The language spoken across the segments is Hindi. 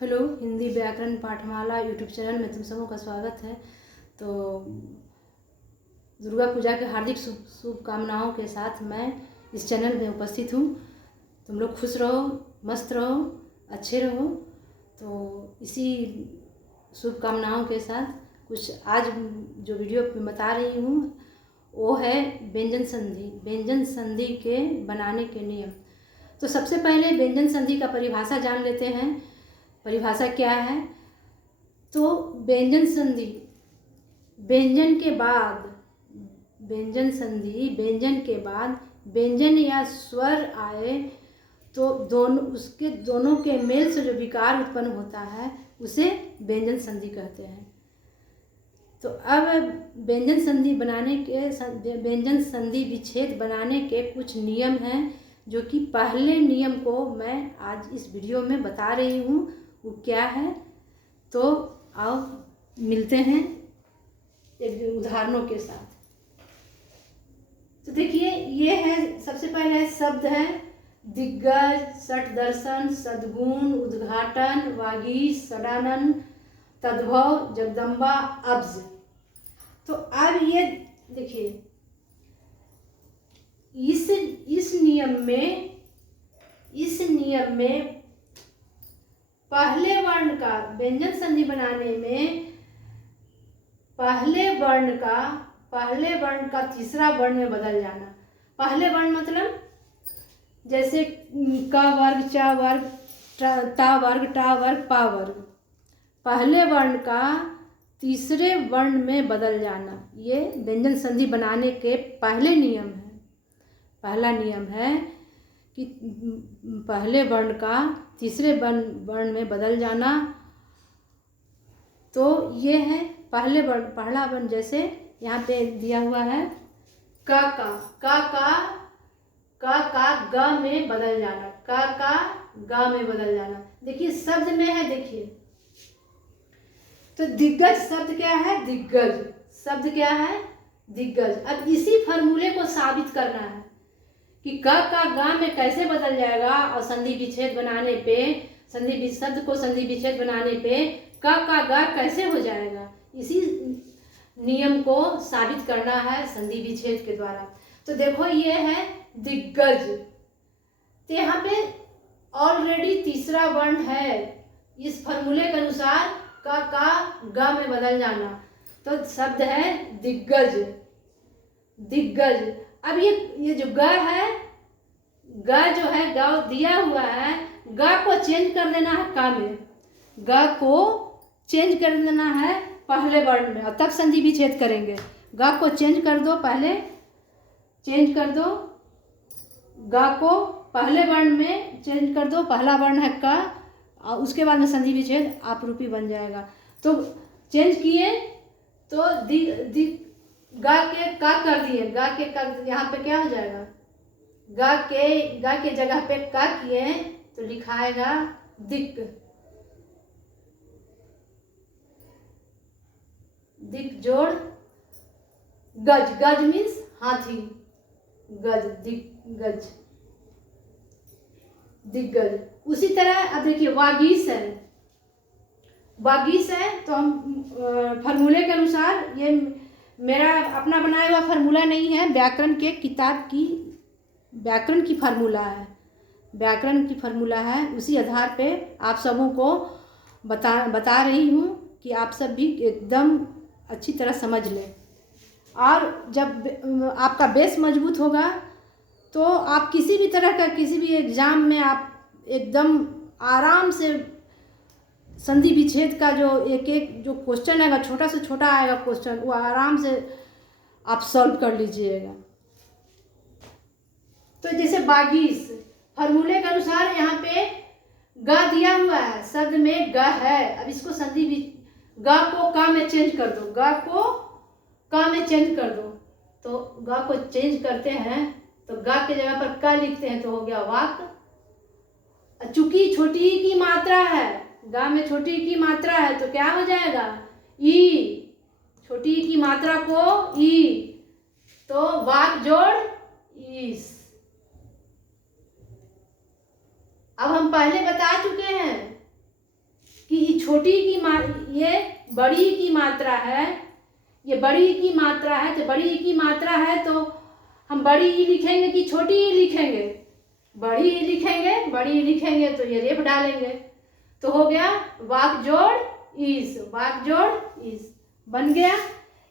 हेलो, हिंदी व्याकरण पाठमाला यूट्यूब चैनल में तुम सबों का स्वागत है। तो दुर्गा पूजा के हार्दिक शुभकामनाओं के साथ मैं इस चैनल में उपस्थित हूँ। तुम लोग खुश रहो, मस्त रहो, अच्छे रहो। तो इसी शुभकामनाओं के साथ कुछ आज जो वीडियो में बता रही हूँ वो है व्यंजन संधि के बनाने के नियम। तो सबसे पहले व्यंजन संधि का परिभाषा जान लेते हैं। परिभाषा क्या है? तो व्यंजन संधि व्यंजन के बाद व्यंजन या स्वर आए तो दोनों के मेल से जो विकार उत्पन्न होता है उसे व्यंजन संधि कहते हैं। तो अब व्यंजन संधि विच्छेद बनाने के कुछ नियम हैं, जो कि पहले नियम को मैं आज इस वीडियो में बता रही हूँ। वो क्या है? तो आओ मिलते हैं एक उदाहरणों के साथ। तो देखिए, ये है, सबसे पहले शब्द है दिग्गज, सठ दर्शन, सद्गुण, उद्घाटन, वागीश, षडानन, तद्भव, जगदम्बा, अब्ज। तो अब ये देखिए, इस नियम में पहले वर्ण का व्यंजन संधि बनाने में पहले वर्ण का तीसरा वर्ण में बदल जाना। पहले वर्ण मतलब जैसे क वर्ग, च वर्ग, ता वर्ग, टा वर्ग, पा वर्ग। पहले वर्ण का तीसरे वर्ण में बदल जाना, ये व्यंजन संधि बनाने के पहले नियम है। पहला नियम है कि पहले वर्ण का तीसरे वर्ण में बदल जाना। तो ये है पहला वर्ण। जैसे यहाँ पे दिया हुआ है का ग में बदल जाना, का ग में बदल जाना। देखिए शब्द में है, देखिए तो दिग्गज शब्द क्या है? दिग्गज शब्द क्या है? दिग्गज। अब इसी फॉर्मूले को साबित करना है कि क का गा में कैसे बदल जाएगा, और संधि विच्छेद बनाने पे शब्द को संधि विच्छेद बनाने पे क का गा कैसे हो जाएगा। इसी नियम को साबित करना है संधि विच्छेद के द्वारा। तो देखो, ये है दिग्गज। तो यहाँ पे ऑलरेडी तीसरा वर्ण है। इस फॉर्मूले के अनुसार का गा में बदल जाना, तो शब्द है दिग्गज। अब ये जो ग है, ग जो है, ग दिया हुआ है, ग को चेंज कर देना है का में। ग को चेंज कर देना है पहले वर्ण में, और तब संधि विच्छेद करेंगे। ग को चेंज कर दो, पहले चेंज कर दो। ग को पहले वर्ण में चेंज कर दो, पहला वर्ण है का, और उसके बाद में संधि विच्छेद आपरूपी बन जाएगा। तो चेंज किए तो गा के का कर दिए, गा के का, यहाँ पे क्या हो जाएगा? गा के जगह पे का किए तो लिखाएगा दिक जोड़ गज। गज मीन्स हाथी, गज, दिग्गज। उसी तरह अब देखिए वागीश है। तो हम फॉर्मूले के अनुसार, ये मेरा अपना बनाया हुआ फार्मूला नहीं है, व्याकरण के किताब की व्याकरण की फार्मूला है। उसी आधार पे आप सबों को बता रही हूँ कि आप सब भी एकदम अच्छी तरह समझ लें। और जब आपका बेस मजबूत होगा तो आप किसी भी तरह का किसी भी एग्ज़ाम में आप एकदम आराम से संधि विच्छेद का जो एक जो क्वेश्चन आएगा, छोटा से छोटा आएगा क्वेश्चन, वो आराम से आप सॉल्व कर लीजिएगा। तो जैसे बागीस, फॉर्मूले के अनुसार यहाँ पे ग दिया हुआ है, शब्द में ग है। अब इसको ग को का में चेंज कर दो, ग को का में चेंज कर दो। तो ग को चेंज करते हैं तो ग के जगह पर का लिखते हैं, तो हो गया वाक। चूंकि छोटी की मात्रा है, गा में छोटी की मात्रा है, तो क्या हो जाएगा? ई। छोटी की मात्रा को ई, तो वाक जोड़ ईस। अब हम पहले बता चुके हैं ये बड़ी की मात्रा है, ये बड़ी की मात्रा है, तो बड़ी की मात्रा है तो हम बड़ी ई लिखेंगे कि छोटी ई लिखेंगे? बड़ी ई लिखेंगे। बड़ी ई लिखेंगे तो ये रेफ डालेंगे, तो हो गया वाक जोड़ इस, वाक जोड़ इस बन गया।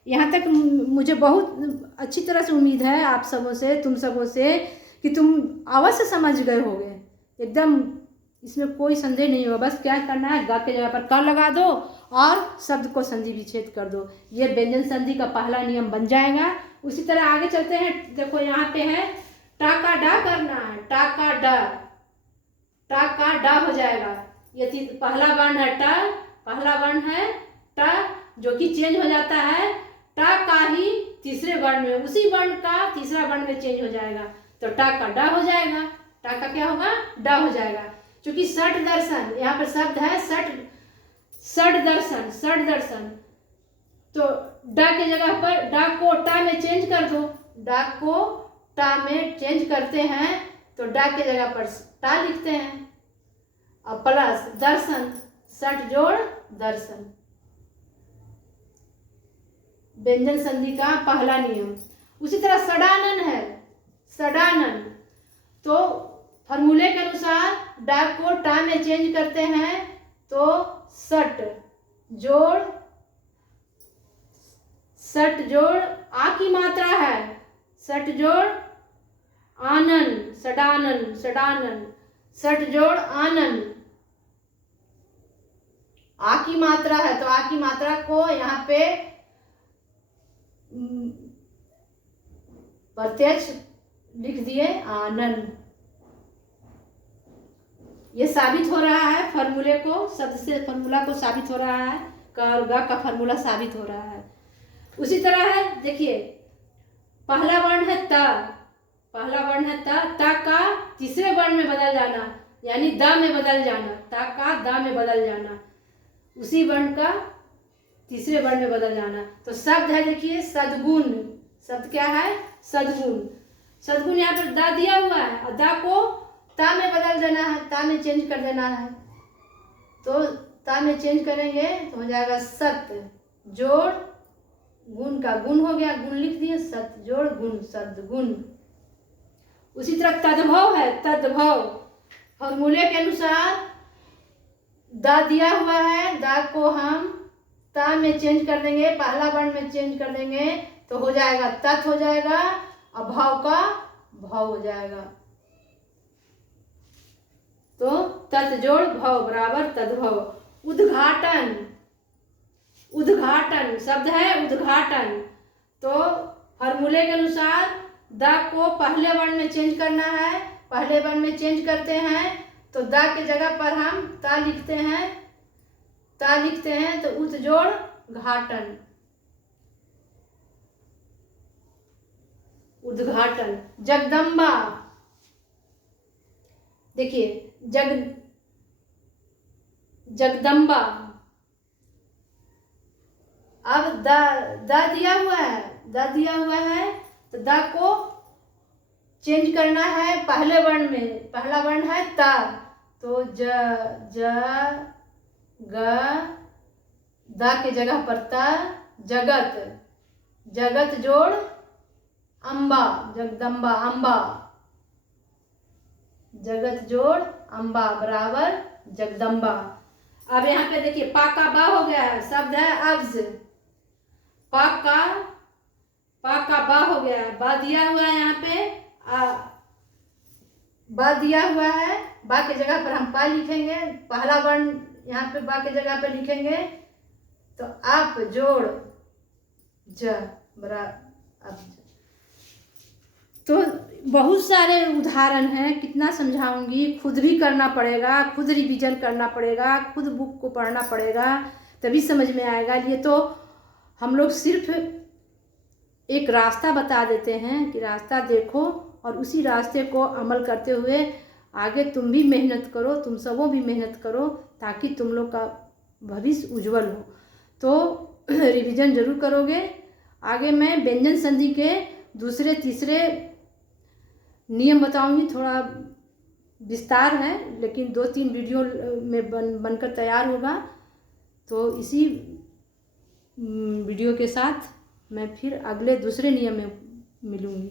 यहाँ तक मुझे बहुत अच्छी तरह से उम्मीद है आप सबों से, तुम सबों से, कि तुम अवश्य समझ गए होगे एकदम, इसमें कोई संदेह नहीं होगा। बस क्या करना है, ग के जगह पर क लगा दो और शब्द को संधि विच्छेद कर दो। ये व्यंजन संधि का पहला नियम बन जाएगा। उसी तरह आगे चलते हैं। देखो यहाँ पे है टा का डा करना है, टा का डा, टा का डा हो जाएगा। ये पहला वर्ण है टा, पहला वर्ण है टा, जो कि चेंज हो जाता है टा का ही तीसरे वर्ण में, उसी वर्ण का तीसरा वर्ण में चेंज हो जाएगा, तो टा का डा हो जाएगा। टा का क्या होगा? डा हो जाएगा। क्योंकि षट दर्शन, यहाँ पर शब्द है षट दर्शन, षट दर्शन, तो डा के जगह पर डा को टा में चेंज कर दो। डा को टा में चेंज करते हैं तो डा के जगह पर टा लिखते हैं, और प्लस दर्शन, षट जोड़ दर्शन, व्यंजन संधि का पहला नियम। उसी तरह सडानन है, सडानन, तो फॉर्मूले के अनुसार डा को टा में चेंज करते हैं तो षट जोड़, षट जोड़ आ की मात्रा है, षट जोड़ आनन, सडानन, सडानन, षट जोड़ आनन, आ की मात्रा है, तो आ की मात्रा को यहाँ पे प्रत्यक्ष लिख दिए आनन। ये साबित हो रहा है फॉर्मूले को, शब्द से फॉर्मूला को साबित हो रहा है, क और ग का फॉर्मूला साबित हो रहा है। उसी तरह है, देखिए पहला वर्ण है त, पहला वर्ण है त, ता का तीसरे वर्ण में बदल जाना, यानी द में बदल जाना, ता का द में बदल जाना, उसी वर्ण का तीसरे वर्ण में बदल जाना। तो शब्द है, देखिए सद्गुण, शब्द क्या है? सद्गुण। सद्गुण यहाँ पर दा दिया हुआ है और दा को ता में बदल देना है, ता में चेंज कर देना है, तो ता में चेंज करेंगे तो हो जाएगा सत जोड़ गुण का गुण हो गया, गुण लिख दिए, सत जोड़ गुण, सद्गुण। उसी तरह तद्भव है, तद्भव, फॉर्मूले के अनुसार दा दिया हुआ है, दा को हम ता में चेंज कर देंगे, पहला वर्ण में चेंज कर देंगे तो हो जाएगा तत् हो जाएगा, और भाव का भाव हो जाएगा, तो तत् जोड़ भाव बराबर तद्भव। उद्घाटन, उद्घाटन शब्द है, उद्घाटन, तो फॉर्मूले के अनुसार दा को पहले वर्ण में चेंज करना है, पहले वर्ण में चेंज करते हैं तो दा के जगह पर हम ता लिखते हैं, ता लिखते हैं तो उत जोड़ घाटन, उद्घाटन। जगदम्बा, देखिए जगदम्बा, अब दा दिया हुआ है, दा दिया हुआ है तो दा को चेंज करना है पहले वर्ण में, पहला वर्ण है ता, तो ग दा के जगह पर ता, जगत, जगत जोड़ अम्बा, जगदम्बा, अम्बा, जगत जोड़ अम्बा बराबर जगदम्बा। अब यहाँ पे देखिए पा का बा हो गया है, शब्द है अब्ज, पा का बा हो गया है, बा दिया हुआ है यहाँ पे, बा दिया हुआ है, बा के जगह पर हम पा लिखेंगे, पहला वर्ण यहाँ पे बा के जगह पर लिखेंगे तो आप जोड़ ज बराबर अब्ज। तो बहुत सारे उदाहरण हैं, कितना समझाऊंगी, खुद भी करना पड़ेगा, खुद रिवीजन करना पड़ेगा, खुद बुक को पढ़ना पड़ेगा, तभी समझ में आएगा। ये तो हम लोग सिर्फ एक रास्ता बता देते हैं कि रास्ता देखो और उसी रास्ते को अमल करते हुए आगे तुम भी मेहनत करो, तुम सबों भी मेहनत करो, ताकि तुम लोग का भविष्य उज्जवल हो। तो रिवीजन जरूर करोगे। आगे मैं व्यंजन संधि के दूसरे तीसरे नियम बताऊंगी, थोड़ा विस्तार है लेकिन 2-3 वीडियो में बनकर तैयार होगा। तो इसी वीडियो के साथ मैं फिर अगले दूसरे नियम में मिलूँगी।